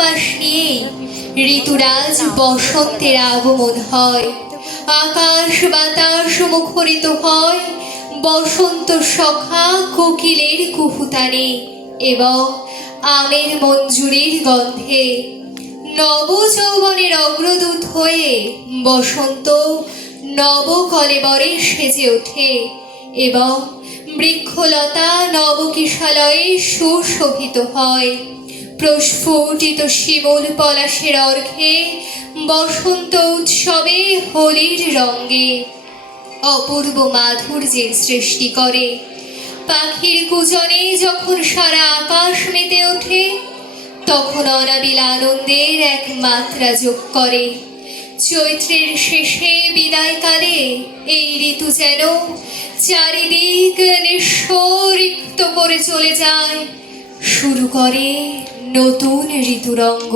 মাস নিয়ে ঋতুরাজ বসন্তের আগমন হয়। আকাশ বাতাস মুখরিত হয় বসন্ত সখা কোকিলের কুহুতানে এবং আমের মঞ্জুরির গন্ধে। নব যৌবনের অগ্রদূত হয়ে বসন্ত নব কলেবরে সেজে ওঠে এবং বৃক্ষলতা নবকিশালয়ে সুশোভিত হয়। প্রস্ফুটিত শিমুল পলাশের অর্ঘ্যে বসন্ত উৎসবে হোলির রঙ্গে অপূর্ব মাধুর্যের সৃষ্টি করে। পাখির কুজনে যখন সারা আকাশ মেতে ওঠে তখন অনাবিল আনন্দের এক মাত্রা যোগ করে। চৈত্রের শেষে বিদায়কালে এই ঋতু যেন চারিদিক নিঃস্বরিক্ত করে চলে যায়, শুরু করে নতুন ঋতুরঙ্গ।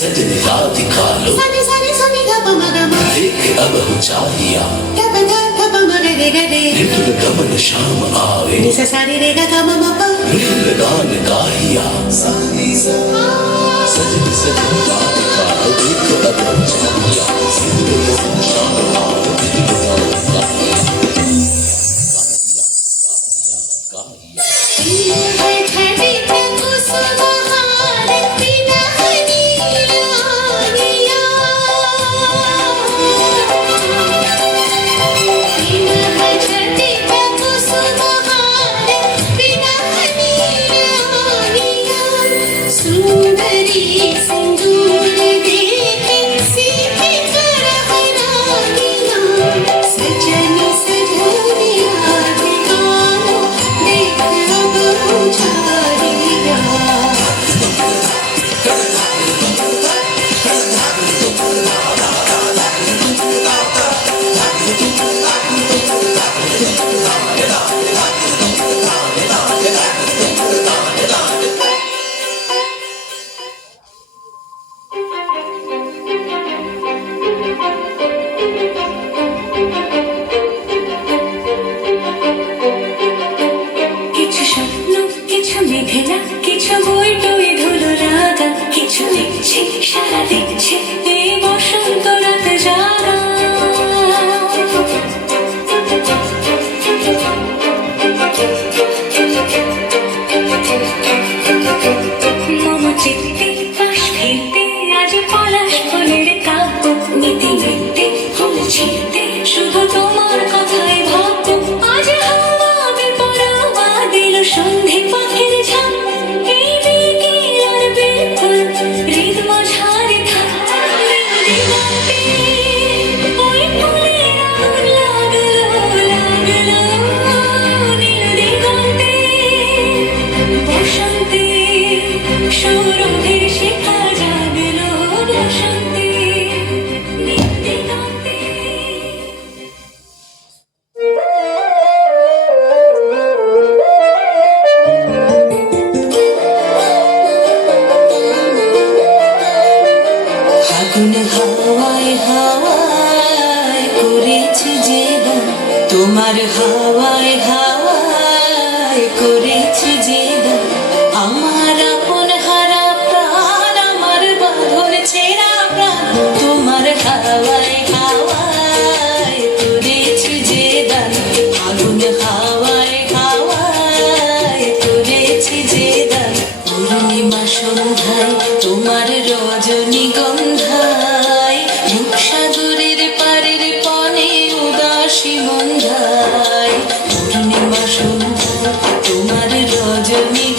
सजनी राधिका लो देख अब हो चाहिया ऋतु गमन शाम आवे ऋतु गान गाहिया सजनी सजनी राधिका लो देख अब हो चाहिया ऋतु गमन शाम आवे ऋतु गान गाहिया তোমার হাওয়ায় হাওয়ায় করেছি যে আমার আপন হারা প্রাণ, আমার বাঁধর ছেঁড়া প্রাণ, তোমার হাওয়ায় হাওয়ায় করেছি যে দান, আগুন হাওয়ায় হাওয়ায় করেছি যে দান, পূর্ণিমা সন্ধ্যায় তোমার রজনীগন্ধায়, রূপসাগরের পারের পনে উদাসী মন্ধায়, পূর্ণিমা সন্ধ্যায় তোমার রজনী